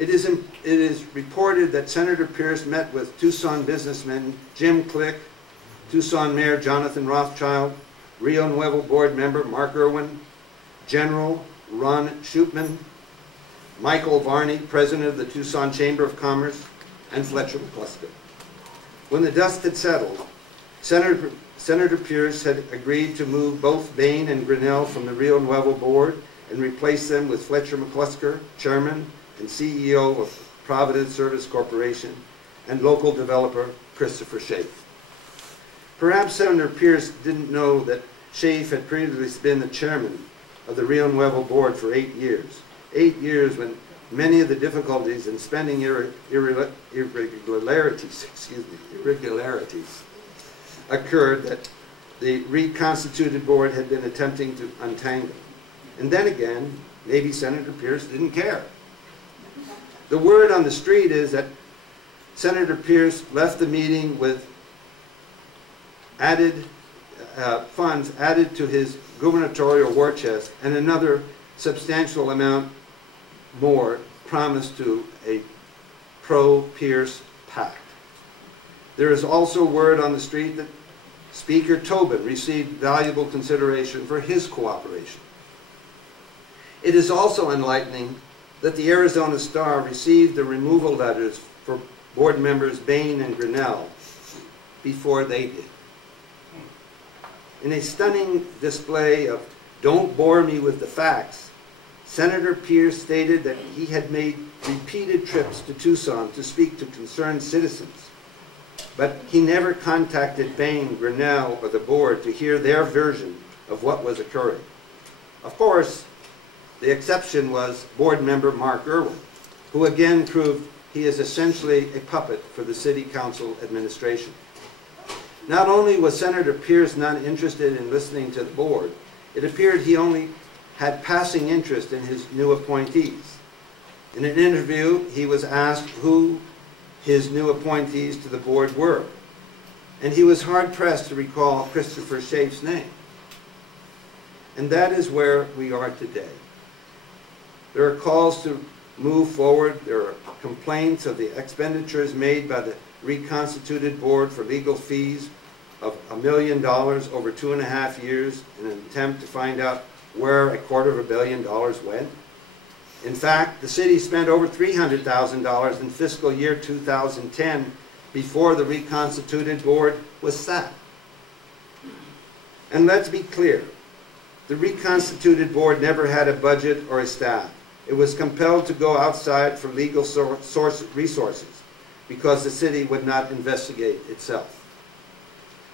It is reported that Senator Pierce met with Tucson businessman Jim Click, Tucson Mayor Jonathan Rothschild, Rio Nuevo Board member Mark Irwin, General Ron Schupman, Michael Varney, president of the Tucson Chamber of Commerce, and Fletcher McClusker. When the dust had settled, Senator Pierce had agreed to move both Bain and Grinnell from the Rio Nuevo Board and replace them with Fletcher McClusker, chairman and CEO of Providence Service Corporation, and local developer Christopher Schaaf. Perhaps Senator Pierce didn't know that Schaaf had previously been the chairman of the Rio Nuevo Board for 8 years. 8 years when many of the difficulties and spending irregularities occurred that the reconstituted board had been attempting to untangle. And then again, maybe Senator Pierce didn't care. The word on the street is that Senator Pierce left the meeting with added funds added to his gubernatorial war chest and another substantial amount more promised to a pro-Pierce pact. There is also word on the street that Speaker Tobin received valuable consideration for his cooperation. It is also enlightening that the Arizona Star received the removal letters for board members Bain and Grinnell before they did. In a stunning display of "don't bore me with the facts," Senator Pierce stated that he had made repeated trips to Tucson to speak to concerned citizens, but he never contacted Bain, Grinnell, or the board to hear their version of what was occurring. Of course, the exception was board member Mark Irwin, who again proved he is essentially a puppet for the city council administration. Not only was Senator Pierce not interested in listening to the board, it appeared he only had passing interest in his new appointees. In an interview, he was asked who his new appointees to the board were, and he was hard-pressed to recall Christopher Schaaf's name. And that is where we are today. There are calls to move forward. There are complaints of the expenditures made by the reconstituted board for legal fees of $1 million over 2.5 years in an attempt to find out where $250 million went. In fact, the city spent over $300,000 in fiscal year 2010 before the reconstituted board was set. And let's be clear, the reconstituted board never had a budget or a staff. It was compelled to go outside for legal resources because the city would not investigate itself.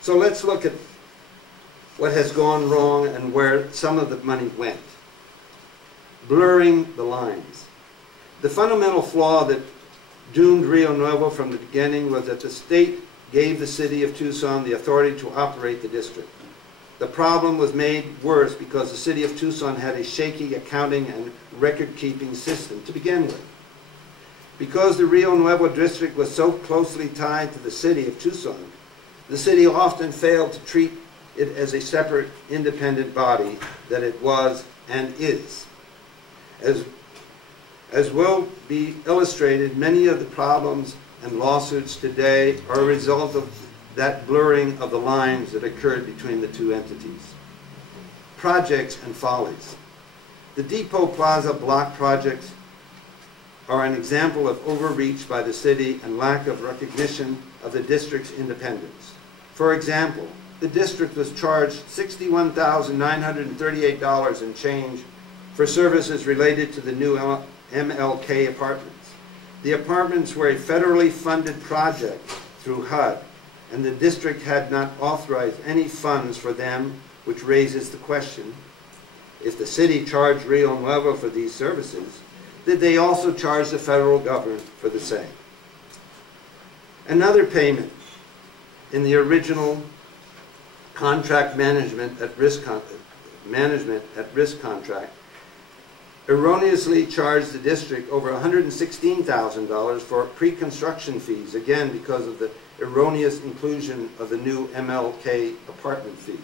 So let's look at what has gone wrong and where some of the money went. Blurring the lines. The fundamental flaw that doomed Rio Nuevo from the beginning was that the state gave the city of Tucson the authority to operate the district. The problem was made worse because the city of Tucson had a shaky accounting and record-keeping system to begin with. Because the Rio Nuevo district was so closely tied to the city of Tucson, the city often failed to treat it as a separate, independent body that it was and is. As will be illustrated, many of the problems and lawsuits today are a result of that blurring of the lines that occurred between the two entities. Projects and follies. The Depot Plaza block projects are an example of overreach by the city and lack of recognition of the district's independence. For example, the district was charged $61,938 and change for services related to the new MLK apartments. The apartments were a federally funded project through HUD, and the district had not authorized any funds for them, which raises the question, if the city charged Rio Nuevo for these services, did they also charge the federal government for the same? Another payment in the original contract management at risk contract erroneously charged the district over $116,000 for pre-construction fees, again because of the erroneous inclusion of the new MLK apartment fees.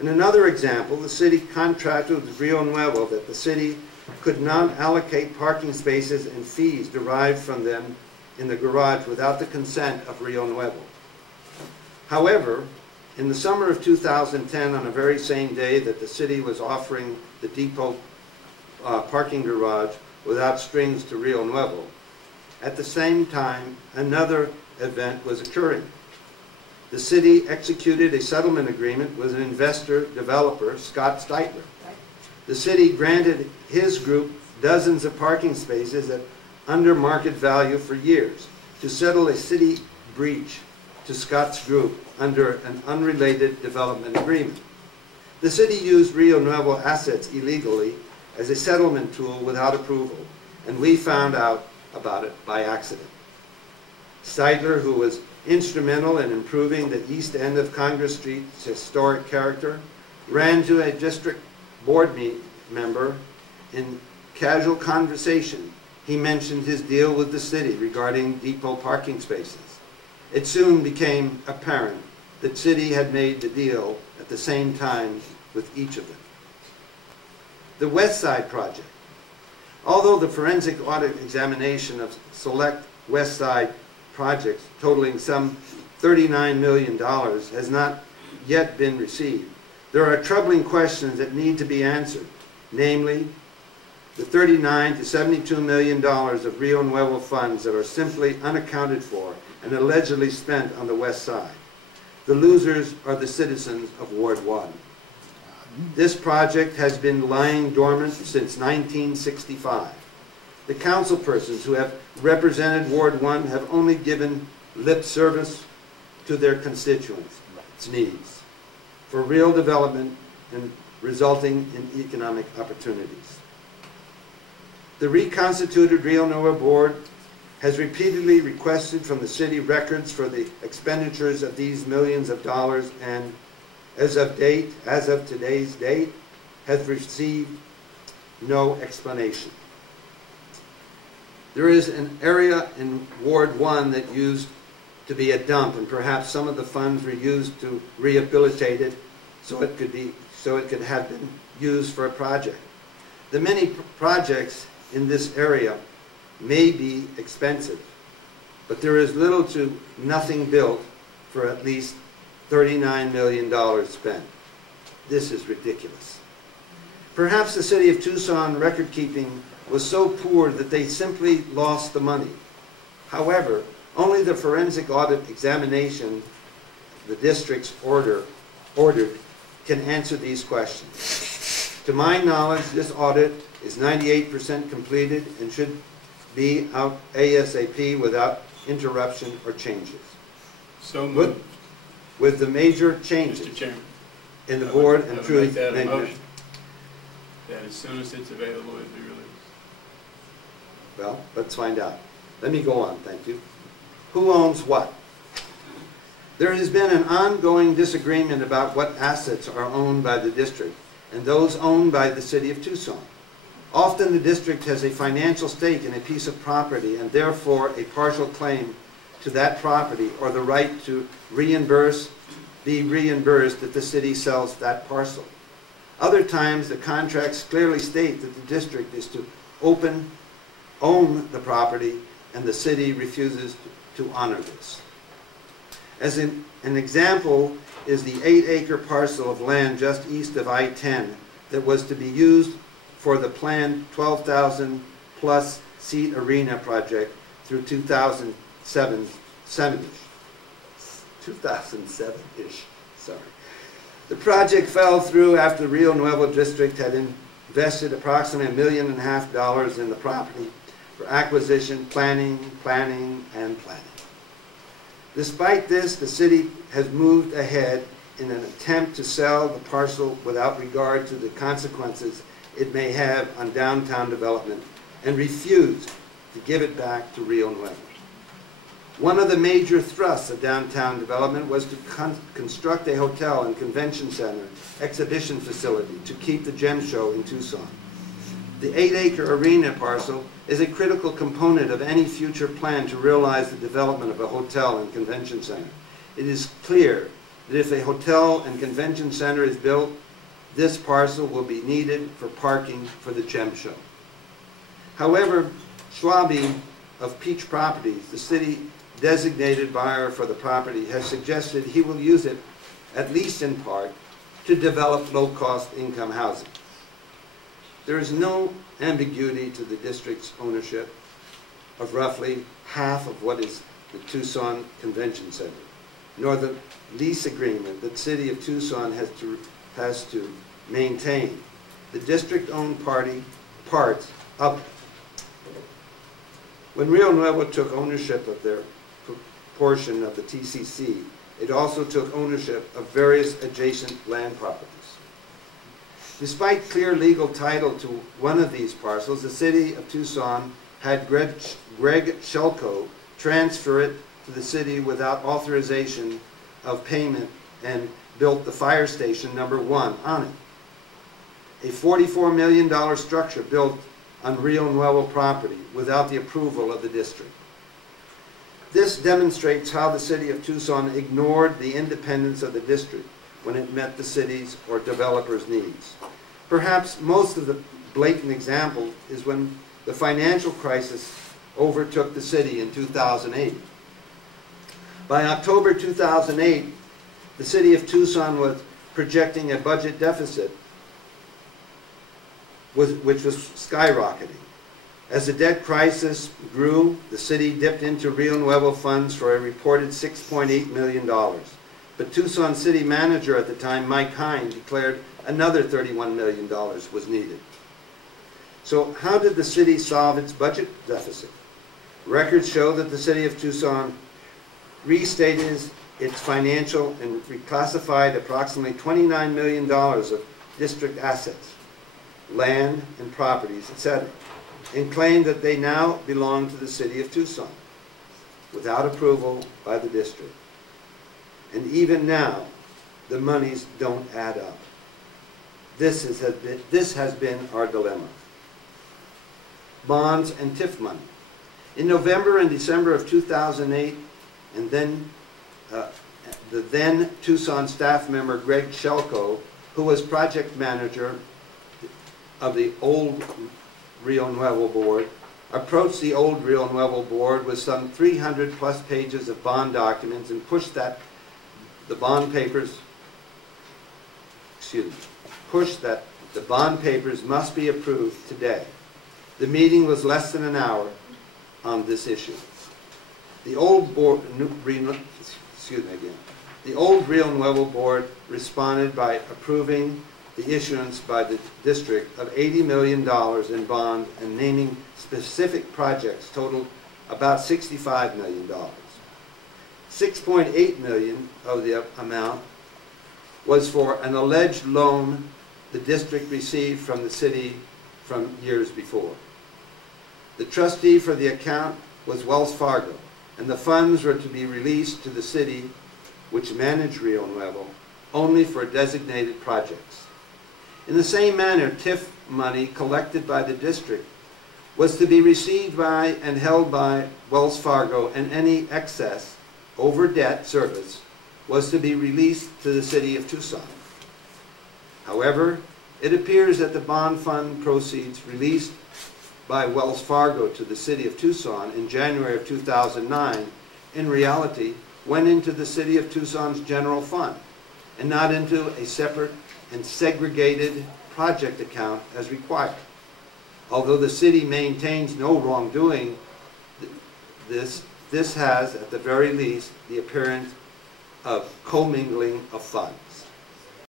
In another example, the city contracted with Rio Nuevo that the city could not allocate parking spaces and fees derived from them in the garage without the consent of Rio Nuevo. However, in the summer of 2010, on the very same day that the city was offering the depot parking garage without strings to Rio Nuevo, at the same time, another event was occurring. The city executed a settlement agreement with an investor developer, Scott Steitler. The city granted his group dozens of parking spaces at under market value for years to settle a city breach to Scott's group under an unrelated development agreement. The city used Rio Nuevo assets illegally as a settlement tool without approval, and we found out about it by accident. Steitler, who was instrumental in improving the east end of Congress Street's historic character, ran to a district board member in casual conversation. He mentioned his deal with the city regarding depot parking spaces. It soon became apparent that city had made the deal at the same time with each of them. The West Side Project. Although the forensic audit examination of select West Side projects totaling some $39 million has not yet been received, there are troubling questions that need to be answered, namely, the $39 to $72 million of Rio Nuevo funds that are simply unaccounted for and allegedly spent on the West Side. The losers are the citizens of Ward 1. This project has been lying dormant since 1965. The councilpersons who have represented Ward 1 have only given lip service to their constituents' needs for real development and resulting in economic opportunities. The reconstituted Rio Nuevo Board has repeatedly requested from the city records for the expenditures of these millions of dollars, and as of today's date, has received no explanation. There is an area in Ward 1 that used to be a dump, and perhaps some of the funds were used to rehabilitate it so it could have been used for a project. The many projects in this area may be expensive, but there is little to nothing built for at least $39 million spent. This is ridiculous. Perhaps the city of Tucson record keeping was so poor that they simply lost the money. However, only the forensic audit examination the district's ordered can answer these questions. To my knowledge, this audit is 98% completed and should be out ASAP without interruption or changes. So moved. With the major changes Mr. Chairman, in the board and make truth that a menu. motion that as soon as it's available, it be released. Well, let's find out. Let me go on, thank you. Who owns what? There has been an ongoing disagreement about what assets are owned by the district and those owned by the city of Tucson. Often the district has a financial stake in a piece of property and therefore a partial claim to that property or the right to be reimbursed if the city sells that parcel. Other times the contracts clearly state that the district is to own the property and the city refuses to honor this. As an example is the 8-acre parcel of land just east of I-10 that was to be used for the planned 12,000 plus seat arena project through 2007-ish. Sorry. The project fell through after the Rio Nuevo district had invested approximately $1.5 million in the property for acquisition, planning. Despite this, the city has moved ahead in an attempt to sell the parcel without regard to the consequences it may have on downtown development and refused to give it back to Rio Nuevo. One of the major thrusts of downtown development was to construct a hotel and convention center exhibition facility to keep the gem show in Tucson. The 8-acre arena parcel is a critical component of any future plan to realize the development of a hotel and convention center. It is clear that if a hotel and convention center is built, this parcel will be needed for parking for the gem show. However, Schwabe of Peach Properties, the city designated buyer for the property, has suggested he will use it, at least in part, to develop low-cost income housing. There is no ambiguity to the district's ownership of roughly half of what is the Tucson Convention Center, nor the lease agreement that the city of Tucson has to maintain. The district-owned parts of it. When Rio Nuevo took ownership of their portion of the TCC, it also took ownership of various adjacent land properties. Despite clear legal title to one of these parcels, the city of Tucson had Greg Shelko transfer it to the city without authorization of payment and built the fire station number 1 on it. A $44 million structure built on Rio Nuevo property without the approval of the district. This demonstrates how the city of Tucson ignored the independence of the district when it met the city's or developers' needs. Perhaps most of the blatant example is when the financial crisis overtook the city in 2008. By October 2008, the city of Tucson was projecting a budget deficit which was skyrocketing. As the debt crisis grew, the city dipped into Rio Nuevo funds for a reported $6.8 million. But Tucson city manager at the time, Mike Hine, declared another $31 million was needed. So how did the city solve its budget deficit? Records show that the city of Tucson restated its financial and reclassified approximately $29 million of district assets, land and properties, etc., and claimed that they now belong to the city of Tucson without approval by the district. And even now, the monies don't add up. This has been our dilemma. Bonds and TIF money. In November and December of 2008, and then the then Tucson staff member Greg Shelko, who was project manager of the old Rio Nuevo board, approached the old Rio Nuevo board with some 300 plus pages of bond documents and pushed that the bond papers must be approved today. The meeting was less than an hour on this issue. The old Rio Nuevo board responded by approving the issuance by the district of $80 million in bond and naming specific projects totaled about $65 million. $6.8 million of the amount was for an alleged loan the district received from the city from years before. The trustee for the account was Wells Fargo, and the funds were to be released to the city, which managed Rio Nuevo, only for designated projects. In the same manner, TIF money collected by the district was to be received by and held by Wells Fargo, and any excess over debt service was to be released to the city of Tucson. However, it appears that the bond fund proceeds released by Wells Fargo to the city of Tucson in January of 2009 in reality went into the city of Tucson's general fund and not into a separate and segregated project account as required. Although the city maintains no wrongdoing, this has, at the very least, the appearance of commingling of funds.